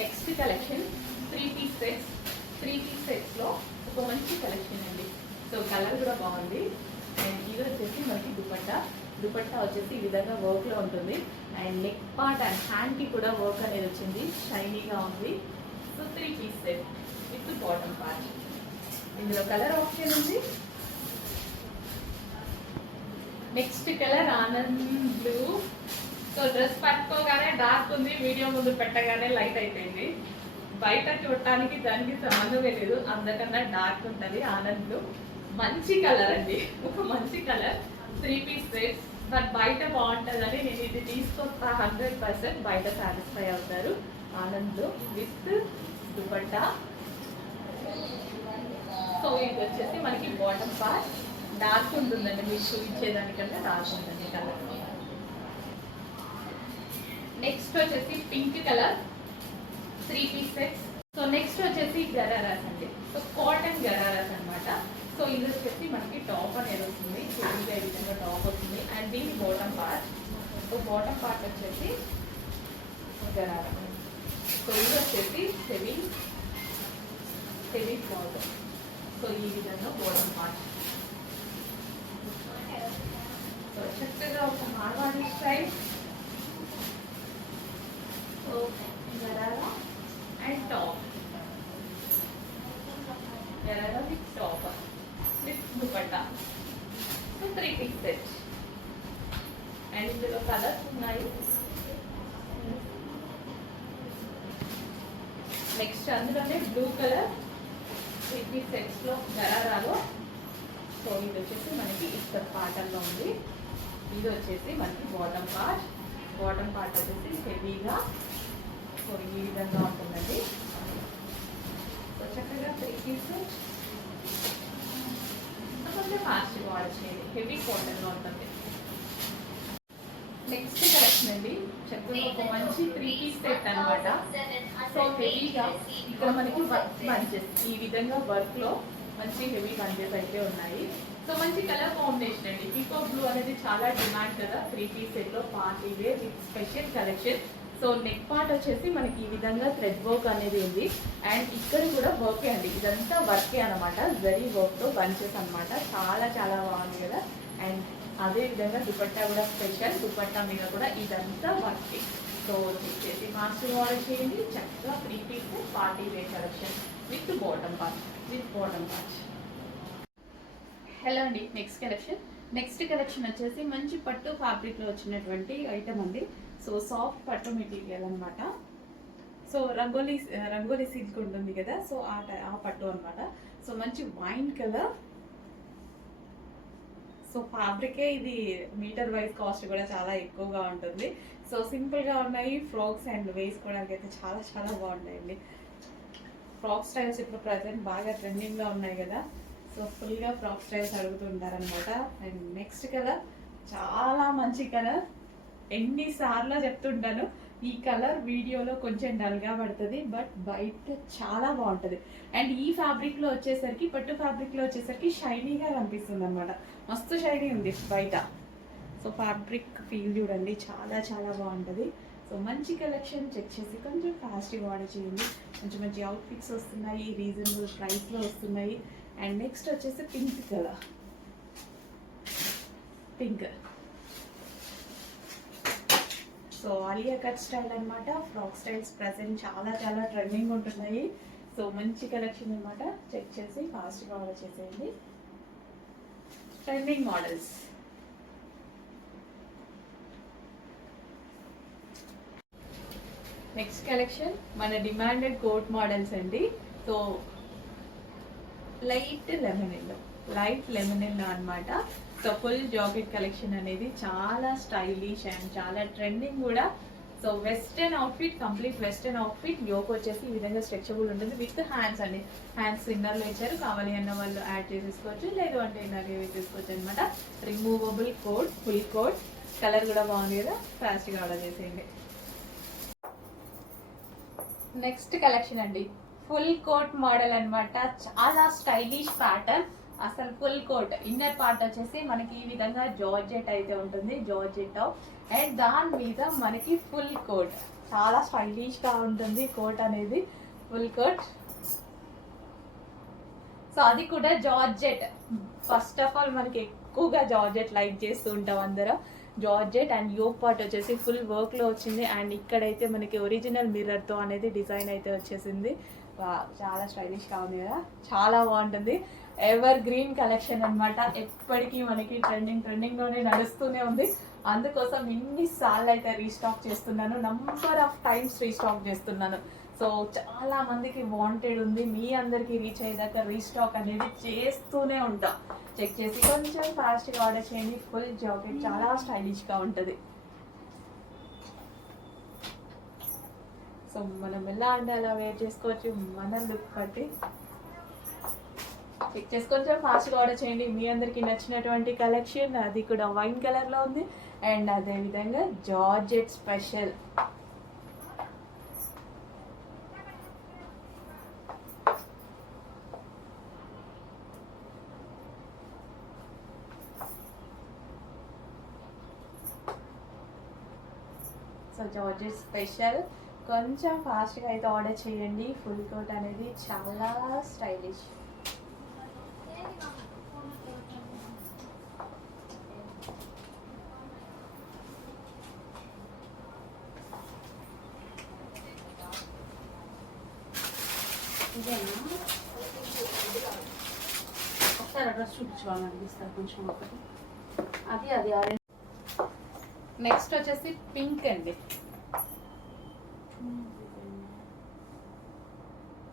Next collection 3-piece sets. 3-piece సెట్స్లో ఒక మంచి collection అండి. సో కలర్ కూడా బాగుంది. అండ్ ఇది వచ్చేసి మనకి దుపట్టా వచ్చేసి ఈ విధంగా వర్క్లో ఉంటుంది. అండ్ నెక్ పార్ట్ అండ్ హ్యాండ్కి కూడా వర్క్ అనేది వచ్చింది, షైనీగా ఉంది. So 3-piece set with bottom part. ఇందులో కలర్ ఆప్షన్ ఉంది. Next colour Anand blue. So dress పట్టుకోగానే డార్క్ ఉంది, వీడియో ముందు పెట్టగానే లైట్ అయిపోయింది. బయట చూడటానికి దానికి సంబంధమే లేదు, అందకన్నా డార్క్ ఉంటుంది. ఆనంద్ బ్లూ మంచి కలర్ అండి, ఒక మంచి కలర్. 3-piece sets. బట్ బయట బాగుంటుందని నేను ఇది తీసుకొస్తా. 100% బయట సాటిస్ఫై అవుతారు. ఆనంద్ విత్ దుపట్టా. సో ఇది వచ్చేసి మనకి బాటమ్ పార్ట్ డార్క్ ఉంటుందండి, మీకు చూపించేదానికన్నా డార్క్ ఉంటుంది కలర్. నెక్స్ట్ వచ్చేసి pink colour 3-piece sets. So next వచ్చేసి గరారాస్ అండి. సో కాటన్ గరారాస్ అనమాట. సో ఇది వచ్చేసి మనకి టాప్ అనేది వస్తుంది, హెవీగా ఈ విధంగా టాప్ వస్తుంది. అండ్ దీని bottom part. So bottom part వచ్చేసి గరారా. సో ఇది వచ్చేసి హెవీ బాటమ్. సో ఈ విధంగా బాటమ్ పార్ట్. సో చక్కగా ఒక Marwari style. So gharara and top, gharara with top with dupatta. So 3-piece set. And ఇందులో కలర్స్ ఉన్నాయి. నెక్స్ట్ అందులోనే బ్లూ కలర్ 3-piece సెట్స్లో గరారాలో. సో ఇది వచ్చేసి మనకి ఇక్కత పాటల్లో ఉంది. ఇది వచ్చేసి మనకి బాటమ్ పార్ట్. బాటమ్ పార్ట్ వచ్చేసి హెవీగా సో ఈ విధంగా ఉంటుందండి. సో చక్కగా 3-piece సెట్. కొంచెం ఫాస్ట్గా వాడచ్చేది, హెవీ కాటన్లో ఉంటుంది. నెక్స్ట్ కలెక్షన్ అండి, చక్కగా ఒక మంచి 3-piece సెట్ అనమాట. సో హెవీగా ఇక్కడ మనకి వర్క్ బంచెస్, ఈ విధంగా వర్క్లో మంచి హెవీ బంచెస్ అయితే ఉన్నాయి. సో మంచి కలర్ కాంబినేషన్ అండి. పీకాక్ బ్లూ అనేది చాలా డిమాండ్ కదా 3-piece సెట్లో. Party wear with special collection. So neck part వచ్చేసి మనకి ఈ విధంగా థ్రెడ్ వర్క్ అనేది ఉంది. అండ్ ఇక్కడ కూడా వర్కే అండి, ఇదంతా వర్కే అనమాట. జరీ వర్క్తో బంచెస్ అనమాట. చాలా చాలా బాగుంది కదా. అండ్ అదే విధంగా దుపట్టా కూడా స్పెషల్. దుపట్టా మీద కూడా ఇదంతా వర్కే. సో వచ్చేసి మాస్టర్ ఆర్డర్ చేయండి. చక్కగా 3-piece party wear collection with bottom part. Hello అండి, నెక్స్ట్ కలెక్షన్ వచ్చేసి మంచి పట్టు ఫ్యాబ్రిక్లో వచ్చినటువంటి ఐటమ్ అండి. సో సాఫ్ట్ పట్టు మెటీరియల్ అనమాట. సో రంగోలీ సిల్క్ ఉంటుంది కదా, సో ఆ పట్టు అనమాట. సో మంచి వైన్ కలర్. సో ఫ్యాబ్రికే ఇది మీటర్ వైజ్ కాస్ట్ కూడా చాలా ఎక్కువగా ఉంటుంది. సో సింపుల్గా ఉన్నాయి. ఫ్రాక్స్ అండ్ వేసుకోవడానికి అయితే చాలా చాలా బాగుంటాయండి. ఫ్రాక్ స్టైల్స్ ఇప్పుడు ప్రజెంట్ బాగా ట్రెండింగ్గా ఉన్నాయి కదా. సో ఫుల్గా ఫ్రాక్ స్టైల్స్ అడుగుతుంటారనమాట. అండ్ నెక్స్ట్ కలర్ చాలా మంచి కలర్. ఎన్నిసార్లు చెప్తుంటాను, ఈ కలర్ వీడియోలో కొంచెం డల్గా పడుతుంది, బట్ బయట చాలా బాగుంటుంది. అండ్ ఈ ఫ్యాబ్రిక్లో వచ్చేసరికి, పట్టు ఫ్యాబ్రిక్లో వచ్చేసరికి షైనీగా కనిపిస్తుంది అనమాట. మస్తు షైనీ ఉంది బయట. సో ఫ్యాబ్రిక్ ఫీల్ చూడండి, చాలా చాలా బాగుంటుంది. సో మంచి కలెక్షన్ చెక్ చేసి కొంచెం ఫాస్ట్గా ఆర్డర్ చేయండి. మంచి మంచి అవుట్ఫిట్స్ వస్తున్నాయి, రీజనబుల్ ప్రైస్లో వస్తున్నాయి. అండ్ నెక్స్ట్ వచ్చేసి pink colour. So Alia cut style అనమాట. ఫ్రాక్ స్టైల్స్ ప్రజెంట్ చాలా చాలా ట్రెండింగ్ ఉంటున్నాయి. సో మంచి కలెక్షన్ అనమాట. చెక్ చేసి ఫాస్ట్గా ఆర్డర్ చేసేయండి. Trending models. నెక్స్ట్ కలెక్షన్ మన డిమాండెడ్ కోట్ మోడల్స్ అండి. సో లైట్ లెమన్ ఎల్లో అనమాట. సో ఫుల్ జాకెట్ కలెక్షన్ అనేది చాలా స్టైలిష్ అండ్ చాలా ట్రెండింగ్ కూడా. So western outfit, complete western outfit. Yoke వచ్చేసి ఈ విధంగా స్ట్రెచబుల్ ఉంటుంది విత్ హ్యాండ్స్ అండి. హ్యాండ్స్ ఇన్నర్లో ఇచ్చారు, కావాలి అన్న వాళ్ళు యాడ్ చేసేసుకోవచ్చు, లేదు అంటే ఇన్నర్గా వేసేసుకోవచ్చు అనమాట. Removable coat, full coat. Colour కూడా బాగుంది కదా, ఫాస్ట్గా ఆర్డర్ చేసేయండి. నెక్స్ట్ కలెక్షన్ అండి, ఫుల్ కోట్ మోడల్ అనమాట. చాలా స్టైలిష్ ప్యాటర్న్. అసలు ఫుల్ కోట్. ఇన్నర్ పార్ట్ వచ్చేసి మనకి ఈ విధంగా జార్జెట్ అయితే ఉంటుంది, జార్జెట్ టాప్. అండ్ దాని మీద మనకి ఫుల్ కోట్. చాలా స్టైలిష్గా ఉంటుంది కోట్ అనేది, ఫుల్ కోట్. సో అది కూడా జార్జెట్. ఫస్ట్ ఆఫ్ ఆల్ మనకి ఎక్కువగా జార్జెట్ లైక్ చేస్తూ ఉంటాం అందరం. జార్జెట్ అండ్ యోక్ పార్ట్ వచ్చేసి ఫుల్ వర్క్లో వచ్చింది. అండ్ ఇక్కడైతే మనకి ఒరిజినల్ మిర్రర్తో అనేది డిజైన్ అయితే వచ్చేసింది. చాలా స్టైలిష్గా ఉంది కదా, చాలా బాగుంటుంది. ఎవర్ గ్రీన్ కలెక్షన్ అనమాట, ఎప్పటికీ మనకి ట్రెండింగ్లోనే నడుస్తూనే ఉంది. అందుకోసం ఇన్నిసార్లు అయితే రీస్టాక్ చేస్తున్నాను, నంబర్ ఆఫ్ టైమ్స్ రీస్టాక్ చేస్తున్నాను. సో చాలా మందికి వాంటెడ్ ఉంది, మీ అందరికీ రీచ్ అయ్యేదాకా రీస్టాక్ అనేది చేస్తూనే ఉంటాం. చెక్ చేసి కొంచెం ఫాస్ట్గా ఆర్డర్ చేయండి. ఫుల్ జాకెట్ చాలా స్టైలిష్గా ఉంటుంది. సో మనం ఎలా అంటే అలా వేర్ చేసుకోవచ్చు, మన లుక్ బట్టి. చెక్ చేసి కొంచెం ఫాస్ట్గా ఆర్డర్ చేయండి. మీ అందరికీ నచ్చినటువంటి కలెక్షన్, అది కూడా వైన్ కలర్లో ఉంది. అండ్ అదేవిధంగా georgette special. So georgette special, కొంచెం ఫాస్ట్గా అయితే ఆర్డర్ చేయండి. ఫుల్ కోట్ అనేది చాలా స్టైలిష్. ఒకసారి అడ్రస్ చూపించుకోవాలనిపిస్తారు కొంచెం ఒకటి. అది ఆరెంజ్. నెక్స్ట్ వచ్చేసి పింక్ అండి.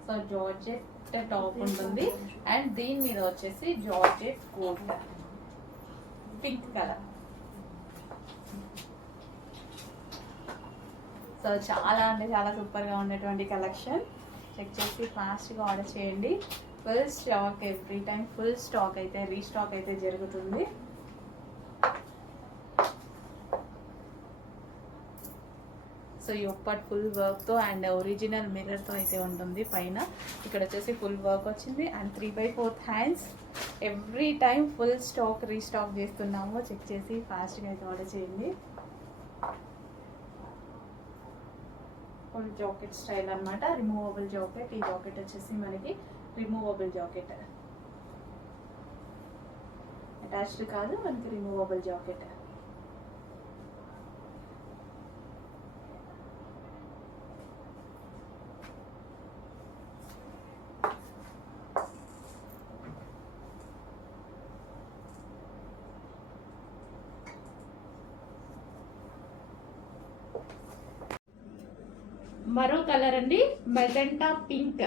సో జార్జెట్ టాప్ ఉంటుంది అండ్ దీని మీద వచ్చేసి georgette coat, pink colour. So చాలా అంటే చాలా సూపర్గా ఉండేటువంటి కలెక్షన్. చెక్ చేసి ఫాస్ట్గా ఆర్డర్ చేయండి. Full stock, every time full stock అయితే రీస్టాక్ అయితే జరుగుతుంది. సో ఈ ఒక్కటి ఫుల్ వర్క్తో అండ్ ఒరిజినల్ మిర్రర్తో అయితే ఉంటుంది పైన. ఇక్కడ వచ్చేసి ఫుల్ వర్క్ వచ్చింది and 3/4 hands. Every time full stock restock చేస్తున్నాము. చెక్ చేసి ఫాస్ట్గా అయితే ఆర్డర్ చేయండి. ఫుల్ జాకెట్ స్టైల్ అనమాట, రిమూవబుల్ జాకెట్. ఈ జాకెట్ వచ్చేసి మనకి రిమూవబుల్ జాకెట్, అటాచ్డ్ కాదు, మనకి రిమూవబుల్ జాకెట్. మరో కలర్ అండి, మెజెంటా పింక్.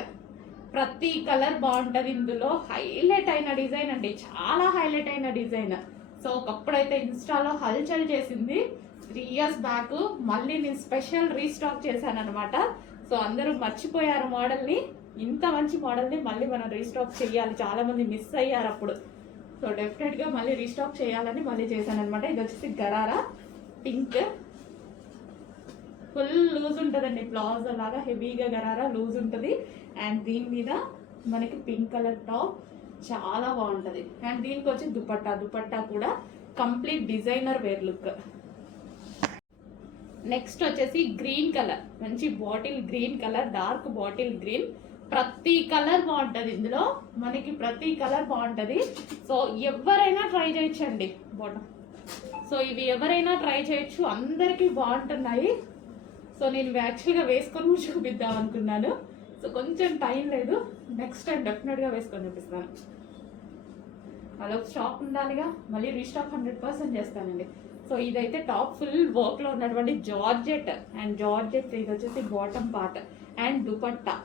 ప్రతి కలర్ బాగుంటుంది ఇందులో. హైలైట్ అయిన డిజైన్ అండి, చాలా హైలైట్ అయిన డిజైన్. సో ఒకప్పుడైతే ఇన్స్టాలో హల్చల్ చేసింది. 3 years బ్యాక్ మళ్ళీ నేను స్పెషల్ రీస్టాక్ చేశాను అనమాట. సో అందరూ మర్చిపోయారు మోడల్ని. ఇంత మంచి మోడల్ని మళ్ళీ మనం రీస్టాక్ చేయాలి, చాలా మంది మిస్ అయ్యారు అప్పుడు. సో డెఫినెట్గా మళ్ళీ రీస్టాక్ చేయాలని మళ్ళీ చేశాను అనమాట. ఇది వచ్చేసి గరారా పింక్, ఫుల్ లూజ్ ఉంటుందండి, ప్లాజో లాగా హెవీగా గరారా లూజ్ ఉంటుంది. అండ్ దీని మీద మనకి పింక్ కలర్ టాప్ చాలా బాగుంటుంది. అండ్ దీనికి వచ్చి దుపట్టా కూడా complete designer wear look. Next వచ్చేసి గ్రీన్ కలర్, మంచి bottle green colour, dark bottle green. ప్రతి కలర్ బాగుంటుంది ఇందులో, మనకి ప్రతి కలర్ బాగుంటుంది. సో ఎవరైనా ట్రై చేయొచ్చండి బాటమ్. సో ఇవి ఎవరైనా ట్రై చేయొచ్చు, అందరికీ బాగుంటున్నాయి. సో నేను యాక్చువల్గా వేసుకొని చూపిద్దాం అనుకున్నాను. సో కొంచెం టైం లేదు, నెక్స్ట్ టైం డెఫినెట్గా వేసుకొని చూపిస్తాను. అదొక స్టాక్ ఉండాలిగా, మళ్ళీ రీస్టాక్ 100% చేస్తానండి. సో ఇదైతే టాప్ ఫుల్ వర్క్లో ఉన్నటువంటి జార్జెట్. అండ్ జార్జెట్ ఇది వచ్చేసి బాటమ్ పార్ట్ అండ్ దుపట్టా.